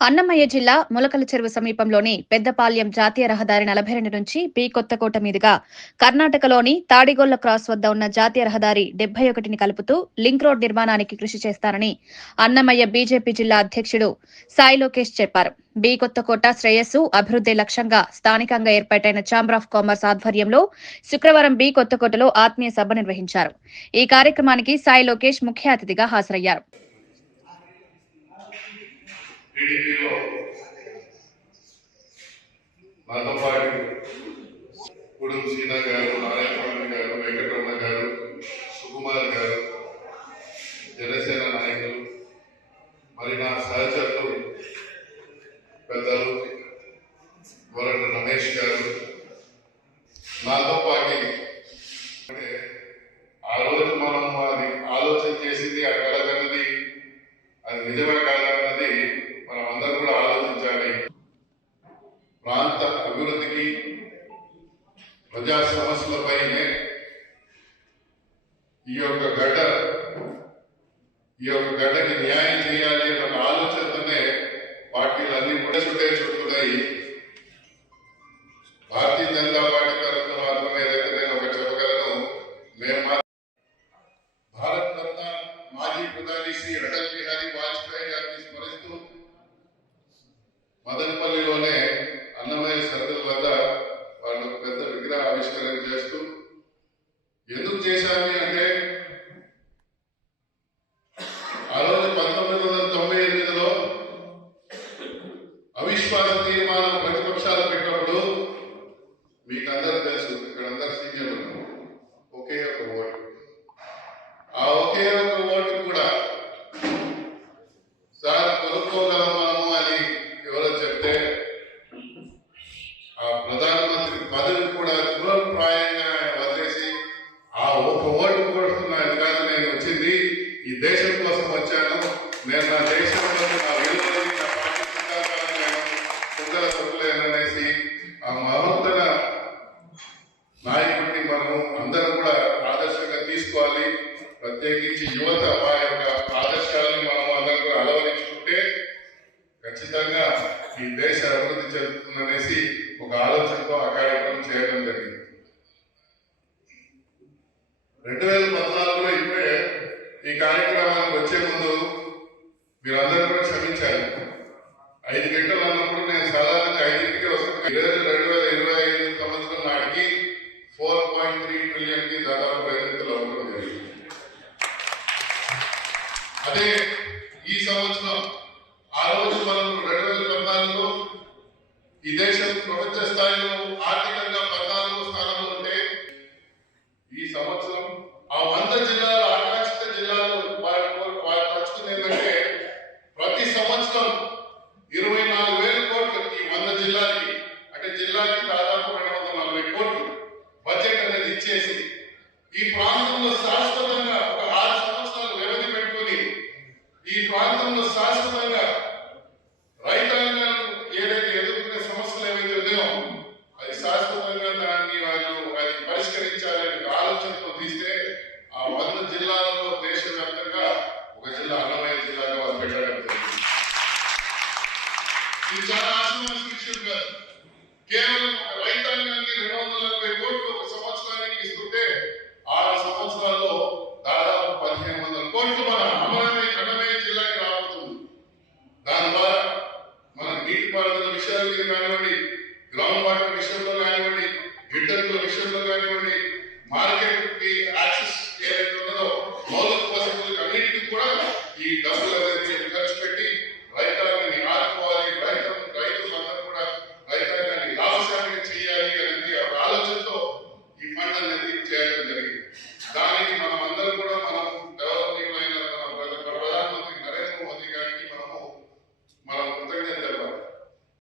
అన్నమయ్య జిల్లా ములకల చెరువు సమీపంలోని పెద్దపాల్యం జాతీయ రహదారి 42 నుంచి బి కొత్తకోట మీదుగా కర్ణాటకలోని తాడిగొల్ల క్రాస్ వద్ద ఉన్న జాతీయ రహదారి 71ని కలుపుతూ లింక్ రోడ్ నిర్మాణానికి కృషి చేస్తారని అన్నమయ్య బీజేపీ జిల్లా అధ్యక్షుడు సాయి లోకేష్ చెప్పారు. బి కొత్తకోట శ్రేయస్సు అభివృద్ధి లక్ష్యంగా స్థానికంగా ఏర్పాటైన ఛాంబర్ ఆఫ్ కామర్స్ ఆధ్వర్యంలో శుక్రవారం బి కొత్తకోటలో ఆత్మీయ సభ నిర్వహించారు. ఈ కార్యక్రమానికి సాయి లోకేష్ ముఖ్య అతిథిగా హాజరయ్యారు. టీడీపీలో నాతో పాటు కుడుం సీనా గారు, నారాయణ గారు, వెంకటరమణ గారు, సుకుమార్ గారు, జనసేన నాయకులు, మరి నా సహచరులు పెద్దలు వరణ రమేష్ గారు నాతో పాటు అంటే ఆ రోజు మనం అది ఆలోచన చేసింది ఆ కలగన్నది అది నిజమే కాదన్నది మనం అందరూ కూడా ఆలోచించాలి. ప్రాంత అభివృద్ధికి ప్రజా సమస్యలపైనే ఈ యొక్క గడ్డకి న్యాయం చేయాలి అన్న ఆలోచనతోనే పార్టీలన్నీ కూడా చుట్టున్నాయి. భారతీయ జనతా పార్టీ తరఫున మాత్రమే ఏదైతే నేను ఒక చెప్పగలను, మేము భారత రత్న మాజీ ప్రధాని శ్రీ అటల్ బిహారీ వాజ్పేయి గారిని స్మరిస్తూ మదనపల్లిలోనే అన్నమయ్య సర్కిల్ వద్ద వాళ్ళు పెద్ద విగ్రహ ఆవిష్కరణ చేస్తూ ఎందుకు చేశాము అంటే ఆ రోజు 1998లో అవిశ్వాస తీర్మానం ప్రతిపక్షాలు పెట్టినప్పుడు మీకు అందరూ తెలుసు, ఇక్కడ అందరు సీనియర్లు ఒకే ఒక ఓటు, ఆ ఒకే ఒక ఓటు కూడా సార్ కొనుక్కోగలమాము అని ఎవరో చెప్తే ఆ ప్రధానమంత్రి పదవి కూడా దూరప్రాయంగా వదిలేసి ఆ ఒక ఓటు కోసం అది కాదు నేను వచ్చింది ఈ దేశం కోసం వచ్చాను, నేను నా దేశం కోసం నా విలువలని నా పార్టీ సిద్ధాంతాలను నేను కుంగల తొక్కలేననేసి ఆ మహోత్తర నాయకుడిని మనం అందరం కూడా ఆదర్శంగా తీసుకోవాలి. ప్రత్యేకించి యువత మా యొక్క ఆదర్శాలను మనం అందరం కూడా అలవరించుకుంటే ఖచ్చితంగా ఈ దేశ అభివృద్ధి చెందుతుందనేసి ఒక ఆలోచనతో ఆ కార్యక్రమం చేయడం జరిగింది. 2014లో ఇప్పుడే ఈ కార్యక్రమానికి వచ్చే ముందు మీరందరూ కూడా క్షమించాలి. 5 గంటలు అన్నప్పుడు నేను సాధారణంగా 5ంటికే వస్తున్నాను. 2025 సంవత్సరం నాటికి 4.3 ట్రిలియన్కి దాదాపు 5 అవ్వడం జరిగింది. అదే ఈ సంవత్సరం ఆ రోజు మనం 2014లో ఈ దేశం ప్రపంచ స్థాయిలో ఆర్థికంగా 14వ స్థానంలో ఉంటే ఈ సంవత్సరం ఆ 100 జిల్లాల ఆకర్షిత జిల్లాలో వారు పంచుకుంది ఏంటంటే ప్రతి సంవత్సరం 24,000 కోట్లు ఈ 100 జిల్లాలకి, అంటే జిల్లాకి దాదాపు 240 కోట్లు బడ్జెట్ అనేది ఇచ్చేసి ఈ ప్రాంతంలో శాశ్వతంగా ఒక 6 సంవత్సరాలు వ్యవధి పెట్టుకొని ఈ ప్రాంతంలో శాశ్వతంగా రైతాంగం ఏదైతే ఎదుర్కొనే సమస్యలు ఏవైతే ఉన్నాయో అది శాశ్వతంగా దాన్ని వాళ్ళు అది పరిష్కరించాలనే ఆలోచనతో తీస్తే ఆ 100 జిల్లాలలో దేశవ్యాప్తంగా ఒక జిల్లా అన్నమయ్య జిల్లాగా వాళ్ళు పెట్టడం జరిగింది. ఇది చాలా ఆశీర్వాద విషయం కాదు. కేవలం ఒక రైతాంగానికి 240 కోట్లు ఒక సంవత్సరానికి ఇస్తుంటే 6 సంవత్సరాల్లో దాదాపు 1,500 కోట్లు మన అన్నమయ్య జిల్లాకి రాబోతుంది. దాని ద్వారా మన నీటిపారుదల విషయాల మీద కానివ్వండి, గ్రౌండ్ వాటర్ విషయంలో కానివ్వండి, గిడ్డంగుల విషయంలో కానివ్వండి, మార్కెట్